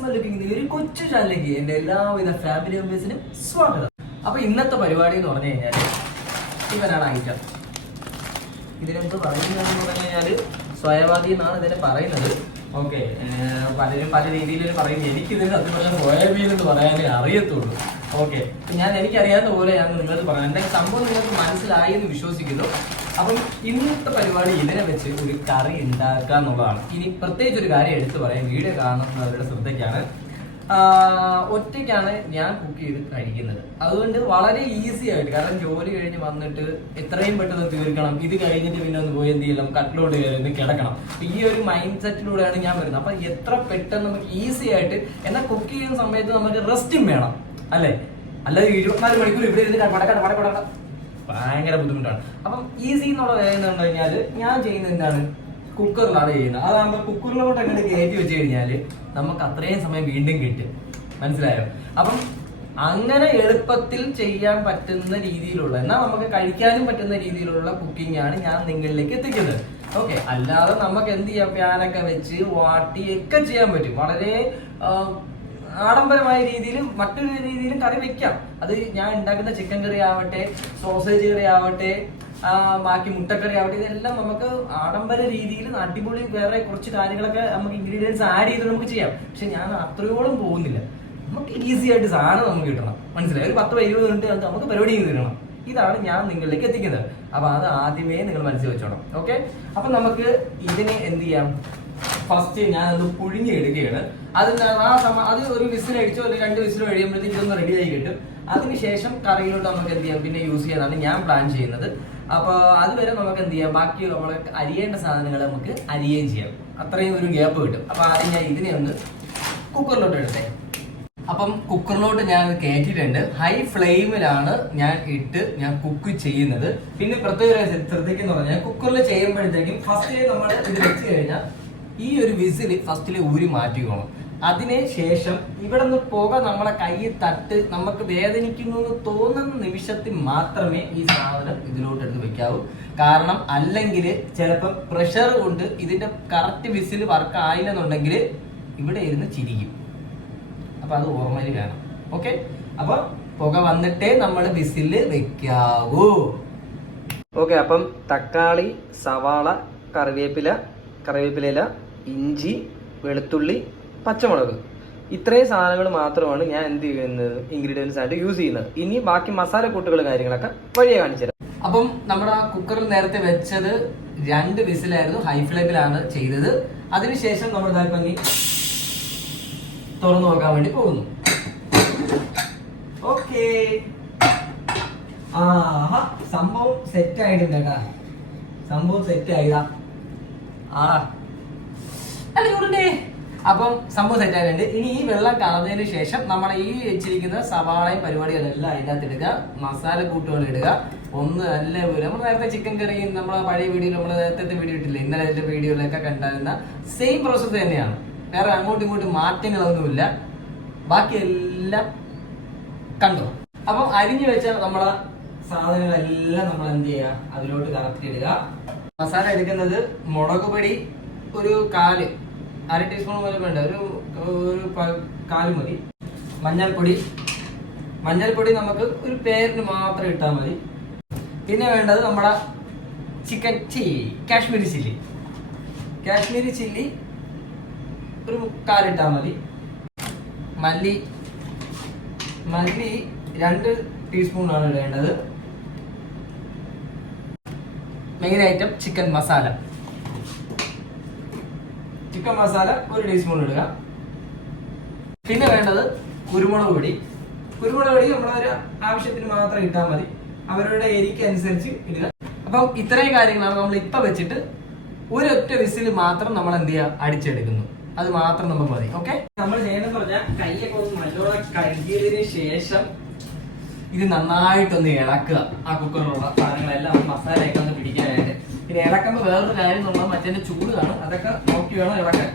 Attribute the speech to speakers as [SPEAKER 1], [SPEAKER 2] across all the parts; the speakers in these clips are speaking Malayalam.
[SPEAKER 1] സ്മെൽ ഒരു കൊച്ചു ചാനലിലേക്ക് എന്റെ എല്ലാവിധ ഫാമിലി മെമ്പേഴ്സിനും സ്വാഗതം. അപ്പൊ ഇന്നത്തെ പരിപാടി എന്ന് പറഞ്ഞു കഴിഞ്ഞാൽ ഇവനാണ് ഐറ്റം. ഇതിനെന്ത് പറയുന്നതെന്ന് പറഞ്ഞു കഴിഞ്ഞാൽ സ്വയവാദി എന്നാണ് ഇതിനെ പറയുന്നത്. ഓക്കെ പലരും പല രീതിയിൽ എനിക്ക് ഇതിന് സത്യം പറഞ്ഞാൽ എന്ന് പറയാനേ അറിയത്തുള്ളൂ. ഓക്കെ ഞാൻ എനിക്കറിയാവുന്ന പോലെ ഞാൻ നിങ്ങൾക്ക് പറയാം എന്റെ സംഭവം നിങ്ങൾക്ക് മനസ്സിലായി എന്ന് വിശ്വസിക്കുന്നു. അപ്പം ഇന്നത്തെ പരിപാടി ഇതിനെ വെച്ച് ഒരു കറി ഉണ്ടാക്കുക എന്നുള്ളതാണ്. ഇനി പ്രത്യേകിച്ച് ഒരു കാര്യം എടുത്തു പറയാം. വീഡിയോ കാണുന്നവരുടെ ശ്രദ്ധയ്ക്കാണ്. ഒറ്റയ്ക്കാണ് ഞാൻ കുക്ക് ചെയ്ത് കഴിക്കുന്നത്. അതുകൊണ്ട് വളരെ ഈസി ആയിട്ട് കാരണം ജോലി കഴിഞ്ഞ് വന്നിട്ട് എത്രയും പെട്ടെന്ന് തീർക്കണം. ഇത് കഴിഞ്ഞിട്ട് പിന്നെ ഒന്ന് പോയി എന്ത് ചെയ്യണം? കട്ടിലോട്ട് കയറി കിടക്കണം. ഈ ഒരു മൈൻഡ് സെറ്റിലൂടെയാണ് ഞാൻ വരുന്നത്. അപ്പൊ എത്ര പെട്ടെന്ന് നമുക്ക് ഈസി ആയിട്ട് എന്നാൽ കുക്ക് ചെയ്യുന്ന സമയത്ത് നമുക്ക് റെസ്റ്റും വേണം. അല്ലേ? അല്ലാതെ ഇരുപത്തിനാല് മണിക്കൂർ ഇവിടെ ഇരുന്ന് പടക്കട പടക്കട ഭയങ്കര ബുദ്ധിമുട്ടാണ്. അപ്പം ഈസി എന്നുള്ള കാര്യം എന്ന് പറഞ്ഞു കഴിഞ്ഞാൽ ഞാൻ ചെയ്യുന്നത് എന്താണ്? കുക്കറിലാണ് ചെയ്യുന്നത്. അതാകുമ്പോൾ കുക്കറിലോട്ട് അങ്ങോട്ട് കയറ്റി വെച്ച് കഴിഞ്ഞാൽ നമുക്ക് അത്രയും സമയം വീണ്ടും കിട്ടും. മനസ്സിലായോ? അപ്പം അങ്ങനെ എളുപ്പത്തിൽ ചെയ്യാൻ പറ്റുന്ന രീതിയിലുള്ള എന്നാൽ നമുക്ക് കഴിക്കാനും പറ്റുന്ന രീതിയിലുള്ള കുക്കിംഗ് ആണ് ഞാൻ നിങ്ങളിലേക്ക് എത്തിക്കുന്നത്. ഓക്കെ അല്ലാതെ നമുക്ക് എന്ത് ചെയ്യാം? പ്യാനൊക്കെ വെച്ച് വാട്ടിയൊക്കെ ചെയ്യാൻ പറ്റും. വളരെ ആഡംബരമായ രീതിയിലും മറ്റൊരു രീതിയിലും കറി വെക്കാം. അത് ഞാൻ ഉണ്ടാക്കുന്ന ചിക്കൻ കറി ആവട്ടെ സോസേജ് കറി ആവട്ടെ ബാക്കി മുട്ടക്കറി ആവട്ടെ ഇതെല്ലാം നമുക്ക് ആഡംബര രീതിയിൽ അടിപൊളി വേറെ കുറച്ച് കാര്യങ്ങളൊക്കെ നമുക്ക് ഇൻഗ്രീഡിയൻസ് ആഡ് ചെയ്ത് നമുക്ക് ചെയ്യാം. പക്ഷെ ഞാൻ അത്രയോളം പോകുന്നില്ല. നമുക്ക് ഈസി ആയിട്ട് സാധനം നമുക്ക് കിട്ടണം. മനസ്സിലായി? ഒരു പത്തോ ഇരുപത് മിനിറ്റ് അത് നമുക്ക് പരിപാടി ചെയ്ത് തരണം. ഇതാണ് ഞാൻ നിങ്ങളിലേക്ക് എത്തിക്കുന്നത്. അപ്പൊ അത് ആദ്യമേ നിങ്ങൾ മനസ്സിൽ വെച്ചോണം. ഓക്കെ അപ്പൊ നമുക്ക് ഇതിനെ എന്ത് ചെയ്യാം? ഫസ്റ്റ് ഞാൻ അത് പുഴുങ്ങി എടുക്കുകയാണ് അതിന് ആ സമയം അത് ഒരു വിസിൽ അടിച്ചോ അല്ലെങ്കിൽ രണ്ട് വിസിൽ കഴിയുമ്പോഴത്തേക്ക് ഇതൊന്ന് റെഡി ആയി കിട്ടും. അതിനുശേഷം കറിയിലോട്ട് നമുക്ക് എന്ത് ചെയ്യാം? പിന്നെ യൂസ് ചെയ്യാനാണ് ഞാൻ പ്ലാൻ ചെയ്യുന്നത്. അപ്പോൾ അതുവരെ നമുക്ക് എന്ത് ചെയ്യാം? ബാക്കി നമ്മൾ അരിയേണ്ട സാധനങ്ങൾ നമുക്ക് അരിയുകയും ചെയ്യാം. അത്രയും ഒരു ഗ്യാപ്പ് കിട്ടും. അപ്പോൾ ആദ്യം ഞാൻ ഇതിനെ ഒന്ന് കുക്കറിലോട്ട് എടുത്തേ. അപ്പം കുക്കറിലോട്ട് ഞാൻ കയറ്റിയിട്ടുണ്ട് ഹൈ ഫ്ലെയിമിലാണ് ഞാൻ ഇട്ട് ഞാൻ കുക്ക് ചെയ്യുന്നത്. പിന്നെ പ്രത്യേക ശ്രദ്ധിക്കുന്ന പറഞ്ഞാൽ കുക്കറിൽ ചെയ്യുമ്പോഴത്തേക്കും ഫസ്റ്റ് നമ്മൾ ഇത് വെച്ച് കഴിഞ്ഞാൽ ഈ ഒരു വിസിൽ ഫസ്റ്റിൽ ഊരി മാറ്റിക്കോണം. അതിനെ ശേഷം ഇവിടെ നിന്ന് പുക നമ്മളെ കയ്യിൽ തട്ട് നമുക്ക് വേദനിക്കുന്നു എന്ന് തോന്നുന്ന നിമിഷത്തിൽ മാത്രമേ ഈ സാധനം ഇതിലോട്ട് എടുത്ത് വെക്കാവൂ. കാരണം അല്ലെങ്കിൽ ചിലപ്പം പ്രഷർ കൊണ്ട് ഇതിന്റെ കറക്റ്റ് വിസിൽ വർക്ക് ആയില്ലെന്നുണ്ടെങ്കിൽ ഇവിടെ ഇരുന്ന് ചിരിക്കും. അപ്പൊ അത് ഓർമ്മയിൽ വേണം. ഓക്കെ അപ്പൊ പുക വന്നിട്ടേ നമ്മൾ വിസിൽ വെക്കാവൂ. ഓക്കെ അപ്പം തക്കാളി സവാള കറിവേപ്പില കറിവേപ്പില ഇഞ്ചി വെളുത്തുള്ളി പച്ചമുളക്. ഇത്രയും സാധനങ്ങൾ മാത്രമാണ് ഞാൻ എന്ത് ചെയ്യുന്നത്? ഇൻഗ്രീഡിയൻസ് ആയിട്ട് യൂസ് ചെയ്യുന്നത്. ഇനി ബാക്കി മസാല കൂട്ടുകൾ കാര്യങ്ങളൊക്കെ വഴിയെ കാണിച്ചു തരാം. അപ്പം നമ്മുടെ കുക്കറിൽ നേരത്തെ വെച്ചത് രണ്ട് വിസിലായിരുന്നു ഹൈ ഫ്ലെയിമിലാണ് ചെയ്തത്. അതിനുശേഷം നമ്മൾ ഇതായി തുറന്നു നോക്കാൻ വേണ്ടി പോകുന്നു. ഓക്കേ ആഹാ സംഭവം സെറ്റ് ആയിട്ടുണ്ട് കേട്ടാ. സംഭവം സെറ്റ് ആയിതാ ആ അല്ല അപ്പം സംഭവം സെറ്റ് ആയിട്ടുണ്ട്. ഇനി ഈ വെള്ളം കളഞ്ഞതിന് ശേഷം നമ്മൾ ഈ വെച്ചിരിക്കുന്ന സവാളയും പരിപാടികളെല്ലാം അതിനകത്ത് ഇടുക. മസാല കൂട്ടുകൾ ഇടുക. ഒന്ന് നല്ല നമ്മൾ നേരത്തെ ചിക്കൻ കറിയും നമ്മൾ പഴയ വീഡിയോയിൽ നമ്മൾ നേരത്തെ വീഡിയോ ഇട്ടില്ല? ഇന്നലെ വീഡിയോയിലൊക്കെ കണ്ടായിരുന്ന സെയിം പ്രോസസ്സ് തന്നെയാണ്. വേറെ അങ്ങോട്ടും ഇങ്ങോട്ടും മാറ്റങ്ങളൊന്നുമില്ല. ബാക്കി എല്ലാം കണ്ടോ? അപ്പം അരിഞ്ഞു വെച്ച നമ്മളെ സാധനങ്ങളെല്ലാം നമ്മൾ എന്ത് ചെയ്യുക? അതിലോട്ട് കറക്റ്റ് ഇടുക മസാല എടുക്കുന്നത് മുളക് പൊടി ഒരു കാൽ അര ടീസ്പൂൺ പോലെ വേണ്ട ഒരു ഒരു കാൽ മതി. മഞ്ഞൾപ്പൊടി. മഞ്ഞൾപ്പൊടി നമുക്ക് ഒരു പേരിന് മാത്രം ഇട്ടാൽ മതി. പിന്നെ വേണ്ടത് നമ്മുടെ chicken chilli Kashmiri chilli Kashmiri chilli ഒരു കാലിട്ടാൽ മതി. മല്ലി മല്ലി രണ്ട് ടീസ്പൂണാണ് ഇടേണ്ടത്. Main item chicken masala chicken masala ഒരു ടീസ്പൂൺ ഇടുക. പിന്നെ വേണ്ടത് കുരുമുളക് പൊടി. കുരുമുളക് പൊടി നമ്മളൊരു ആവശ്യത്തിന് മാത്രം ഇട്ടാൽ മതി. അവരുടെ എരിക്ക് അനുസരിച്ച് ഇടുക. അപ്പം ഇത്രയും കാര്യങ്ങളാണ് നമ്മൾ ഇപ്പൊ വെച്ചിട്ട് ഒരൊറ്റ വിസിൽ മാത്രം നമ്മൾ എന്ത് ചെയ്യുക? അടിച്ചെടുക്കുന്നു. അത് മാത്രം നമുക്ക് മതി. ഓക്കെ നമ്മൾ ചെയ്യണമെന്ന് പറഞ്ഞാൽ കൈയൊക്കെ ഒന്ന് നല്ലോണം കഴുകിയതിന് ശേഷം ഇത് നന്നായിട്ടൊന്ന് ഇളക്കുക. ആ കുക്കറിലുള്ള സാധനങ്ങളെല്ലാം മസാലയൊക്കെ ഒന്ന് പിടിക്കാനായിട്ട് പിന്നെ ഇളക്കുമ്പോൾ വേറൊരു കാര്യം എന്നുള്ളത് മറ്റേ ചൂട് കാണും. അതൊക്കെ നോക്കി വേണം ഇളക്കാൻ.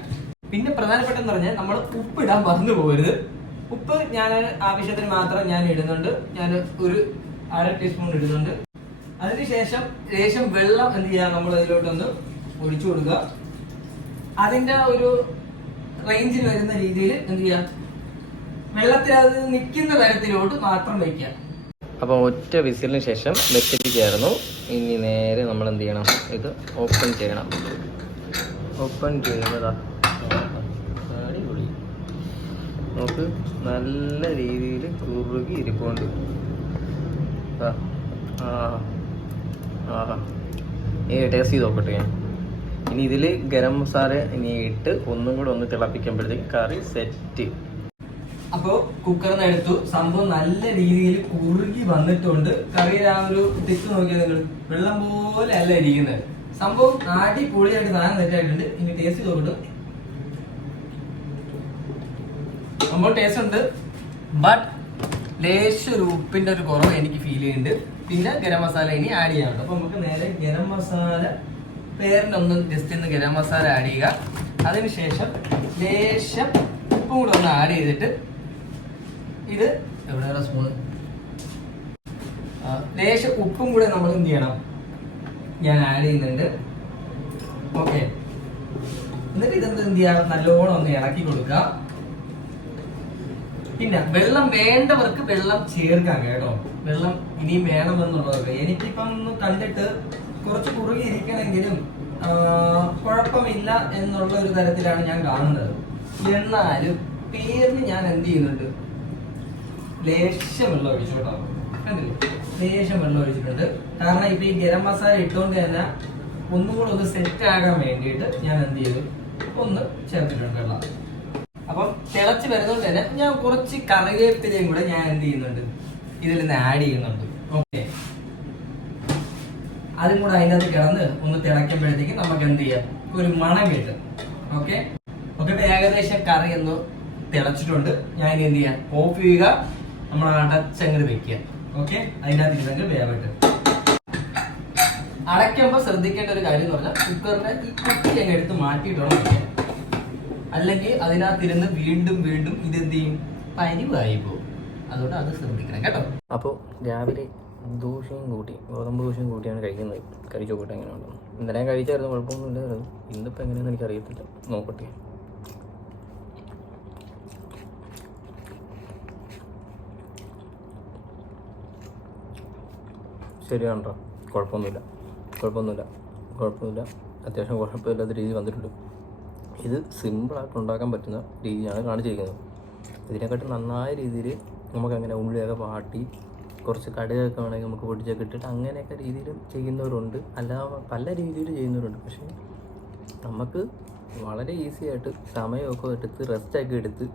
[SPEAKER 1] പിന്നെ പ്രധാനപ്പെട്ടെന്ന് പറഞ്ഞാൽ നമ്മൾ ഉപ്പ് ഇടാൻ മറന്നു പോകരുത്. ഉപ്പ് ഞാൻ ആവശ്യത്തിന് മാത്രം ഞാൻ ഇടുന്നുണ്ട്. ഞാൻ ഒരു അര ടീസ്പൂൺ ഇടുന്നുണ്ട്. അതിനുശേഷം ശേഷം വെള്ളം എന്ത് ചെയ്യാം നമ്മൾ അതിലോട്ടൊന്ന് ഒഴിച്ചു കൊടുക്കുക. അതിന്റെ ഒരു റേഞ്ചിൽ വരുന്ന രീതിയിൽ എന്ത് ചെയ്യാം? വെള്ളത്തിൽ അത് നിൽക്കുന്ന തരത്തിലോട്ട് മാത്രം വെക്കുക
[SPEAKER 2] അപ്പോൾ ഒറ്റ വിസിലിന് ശേഷം വെച്ചിരിക്കുകയായിരുന്നു. ഇനി നേരെ നമ്മൾ എന്ത് ചെയ്യണം? ഇത് ഓപ്പൺ ചെയ്യണം. ഓപ്പൺ ചെയ്യുന്നതാ. നമുക്ക് നല്ല രീതിയിൽ കുറുകി ഇരിപ്പുണ്ട്. ആ ഈ ടേസ്റ്റ് ചെയ്ത് നോക്കട്ടെ ഞാൻ. ഇനി ഇതിൽ ഗരം മസാല ഇനി ഇട്ട് ഒന്നും കൂടെ ഒന്ന് തിളപ്പിക്കുമ്പോഴത്തേക്ക് കറി സെറ്റ്
[SPEAKER 1] അപ്പോ കുക്കറിന് എടുത്തു. സംഭവം നല്ല രീതിയിൽ കുറുകി വന്നിട്ടുണ്ട്. കറിയിൽ ആ ഒരു തിക്ക് നോക്കിയാൽ നിങ്ങൾ വെള്ളം പോലെ അല്ല ഇരിക്കുന്നത്. സംഭവം അടിപൊളിയായിട്ട് സാധനം തെറ്റായിട്ടുണ്ട് ഇനി ടേസ്റ്റ് നോക്കിട്ട്. സംഭവം ടേസ്റ്റ് ഉണ്ട്. ബട്ട് ലേശ ഒരു ഉപ്പിന്റെ ഒരു കുറവ് എനിക്ക് ഫീൽ ചെയ്യുന്നുണ്ട്. പിന്നെ ഗരം മസാല ഇനി ആഡ് ചെയ്യാനുണ്ട് അപ്പൊ നമുക്ക് നേരെ ഗരം മസാല പേരിന്റെ ഒന്ന് ജസ്റ്റ് ഒന്ന് ഗരം മസാല ആഡ് ചെയ്യുക. അതിനുശേഷം ലേശം ഉപ്പും കൂടെ ഒന്ന് ആഡ് ചെയ്തിട്ട് ഇത് എവിടെയാണ് സ്പൂൺ ലേശം ഉപ്പും കൂടെ നമ്മൾ എന്ത് ചെയ്യണം? ഞാൻ ആഡ് ചെയ്യുന്നുണ്ട്. ഓക്കെ എന്നിട്ട് ഇതെന്ത് എന്ത് ചെയ്യാം? നല്ലോണം ഒന്ന് ഇളക്കി കൊടുക്കുക. പിന്നെ വെള്ളം വേണ്ടവർക്ക് വെള്ളം ചേർക്കാം കേട്ടോ. വെള്ളം ഇനിയും വേണമെന്നുള്ളവർക്ക് എനിക്കിപ്പം ഒന്ന് കണ്ടിട്ട് കുറച്ച് കുറുകി ഇരിക്കണമെങ്കിലും കുഴപ്പമില്ല എന്നുള്ള ഒരു തരത്തിലാണ് ഞാൻ കാണുന്നത്. എന്നാലും പേരിന് ഞാൻ എന്ത് ചെയ്യുന്നുണ്ട്? ലേശം വെള്ളം ഒഴിച്ചു കേട്ടോ. ലേശം വെള്ളം ഒഴിച്ചിട്ടുണ്ട്. കാരണം ഇപ്പൊ ഈ ഗരം മസാല ഇട്ടുകൊണ്ട് തന്നെ ഒന്നും കൂടെ ഒന്ന് സെറ്റ് ആകാൻ വേണ്ടിയിട്ട് ഞാൻ എന്ത് ചെയ്തു? ഒന്ന് ചേർത്തിട്ടുണ്ട് വെള്ളം അപ്പം തിളച്ച് വരുന്നതുകൊണ്ട് തന്നെ ഞാൻ കുറച്ച് കറിവേപ്പിലയും കൂടെ ഞാൻ എന്ത് ചെയ്യുന്നുണ്ട്? ഇതിൽ നിന്ന് ആഡ് ചെയ്യുന്നുണ്ട്. ഓക്കെ അതും കൂടെ അതിനകത്ത് കിടന്ന് ഒന്ന് തിളയ്ക്കുമ്പോഴത്തേക്ക് നമുക്ക് എന്ത് ചെയ്യാം? ഒരു മണം കിട്ടും. ഓക്കെ ഓക്കെ ഏകദേശം കറി ഒന്ന് തിളച്ചിട്ടുണ്ട്. ഞാൻ ഇനി എന്ത് ചെയ്യാം? ഓഫ് ചെയ്യുക. നമ്മൾ അടച്ചങ്ങട് വെക്കുക ഓക്കെ അതിനകത്ത് ഇരുന്നെങ്കിൽ വേവട്ട് അടയ്ക്കുമ്പോൾ ശ്രദ്ധിക്കേണ്ട ഒരു കാര്യം എന്ന് പറഞ്ഞാൽ കുക്കറിന്റെ ഈ കുട്ടി അങ്ങ് എടുത്ത് മാറ്റിയിട്ട് വേണം അല്ലെങ്കിൽ അതിനകത്തിരുന്ന് വീണ്ടും വീണ്ടും ഇത് എന്ത് ചെയ്യും? പരിവായി പോകും. അതുകൊണ്ട് അത് ശ്രദ്ധിക്കണം കേട്ടോ.
[SPEAKER 2] അപ്പോൾ രാവിലെ ദോശയും കൂട്ടി ഗോതമ്പ് ദോശയും കൂട്ടിയാണ് കഴിക്കുന്നത്. കഴിച്ചു നോക്കട്ടെ എങ്ങനെ ഉണ്ടെന്ന് ഇന്നലെ കഴിച്ചായിരുന്നു കുഴപ്പമൊന്നും ഇല്ലായിരുന്നു ഇന്നിപ്പോൾ എങ്ങനെയാണെന്ന് എനിക്കറിയത്തില്ല. നോക്കട്ടെ. ശരിയാണ് കുഴപ്പമൊന്നുമില്ല. കുഴപ്പമൊന്നുമില്ല. കുഴപ്പമൊന്നുമില്ല. അത്യാവശ്യം കുഴപ്പമില്ലാത്ത രീതി വന്നിട്ടുണ്ട്. ഇത് സിമ്പിളായിട്ട് ഉണ്ടാക്കാൻ പറ്റുന്ന രീതിയാണ് കാണിച്ചിരിക്കുന്നത്. ഇതിനെക്കാട്ടും നന്നായ രീതിയിൽ നമുക്കങ്ങനെ ഉള്ളിയൊക്കെ വാട്ടി കുറച്ച് കടുകൊക്കെ വേണമെങ്കിൽ നമുക്ക് പൊടിച്ചൊക്കെ ഇട്ടിട്ട് അങ്ങനെയൊക്കെ രീതിയിൽ ചെയ്യുന്നവരുണ്ട്. അല്ലാതെ പല രീതിയിൽ ചെയ്യുന്നവരുണ്ട്. പക്ഷേ നമുക്ക് വളരെ ഈസി ആയിട്ട് സമയമൊക്കെ എടുത്ത് റെസ്റ്റൊക്കെ എടുത്ത്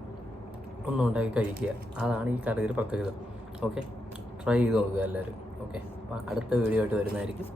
[SPEAKER 2] ഒന്നും ഉണ്ടാക്കി കഴിക്കുക. അതാണ് ഈ കറിയുടെ പ്രത്യേകത. ഓക്കെ ട്രൈ ചെയ്ത് നോക്കുക എല്ലാവരും. ഓക്കെ അപ്പോൾ അടുത്ത വീഡിയോ ആയിട്ട് വരുന്നതായിരിക്കും.